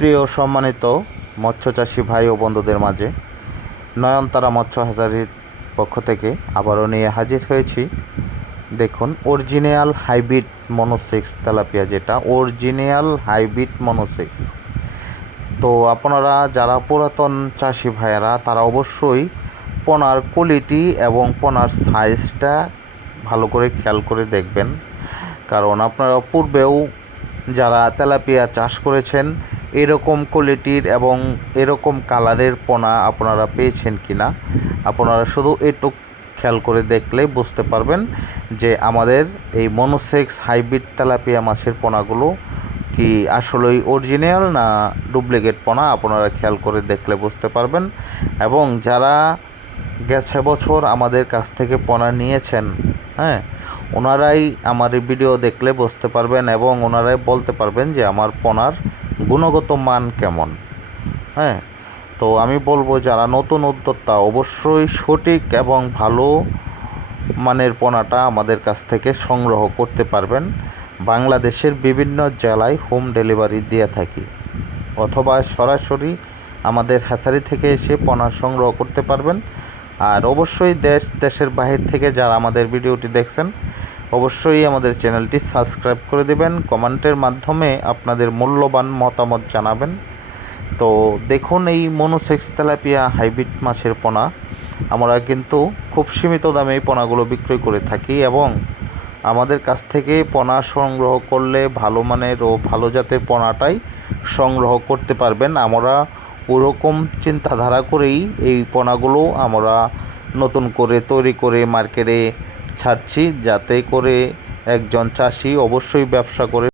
সুপ্রিয় সম্মানিত মৎস্য মৎস্যচাষী ভাই ও বন্ধুদের মাঝে নয়নতারা মৎস্য হাজারির পক্ষ থেকে আবারও নিয়ে হাজির হয়েছি। দেখুন, অরিজিনাল হাইব্রিড মনোসেক্স তেলাপিয়া যেটা, অরিজিনাল হাইব্রিড মনোসেক্স। তো আপনারা যারা পুরাতন চাষি ভাইয়েরা, তারা অবশ্যই পোনার কোয়ালিটি এবং পোনার সাইজটা ভালো করে খেয়াল করে দেখবেন। কারণ আপনারা পূর্বেও যারা তেলাপিয়া চাষ করেছেন এরকম কোয়ালিটির এবং এরকম কালারের পোনা আপনারা পেয়েছেন কি না আপনারা শুধু এটুক খেয়াল করে দেখলে বুঝতে পারবেন যে আমাদের এই মনোসেক্স হাইব্রিড তেলাপিয়া মাছের পোনাগুলো কি আসলেই অরিজিনাল না ডুপ্লিকেট পোনা, আপনারা খেয়াল করে দেখলে বুঝতে পারবেন। এবং যারা গেছে বছর আমাদের কাছ থেকে পোনা নিয়েছেন হ্যাঁ ওনারাই আমার এই ভিডিও দেখলে বুঝতে পারবেন এবং ওনারাই বলতে পারবেন যে আমার পোনার গুণগত মান কেমন? হ্যাঁ তো আমি বলব যারা নতুন উদ্যোক্তা, অবশ্যই সঠিক এবং ভালো মানের পোনাটা আমাদের কাছ থেকে সংগ্রহ করতে পারবেন। বাংলাদেশের বিভিন্ন জেলায় হোম ডেলিভারি দিয়ে থাকি। অথবা সরাসরি আমাদের হ্যাচারি থেকে এসে পোনা সংগ্রহ করতে পারবেন। আর অবশ্যই দেশ, দেশের বাহির থেকে যারা আমাদের ভিডিওটি দেখছেন অবশ্যই আমাদের চ্যানেলটি সাবস্ক্রাইব করে দেবেন, কমেন্টের মাধ্যমে আপনাদের মূল্যবান মতামত জানাবেন। তো দেখুন এই মনোসেক্স তেলাপিয়া হাইব্রিড মাছের পোনা। আমরা কিন্তু খুব সীমিত দামে এই পোনাগুলো বিক্রয় করে থাকি এবং আমাদের কাছ থেকে পোনা সংগ্রহ করলে ভালো মানের ও ভালো জাতের পোনাটাই সংগ্রহ করতে পারবেন। আমরা ওরকম চিন্তাধারা করেই এই পোনাগুলো আমরা নতুন করে তৈরি করে মার্কেটে ছাড়ছি যাতে করে একজন চাষি অবশ্যই ব্যবসা করে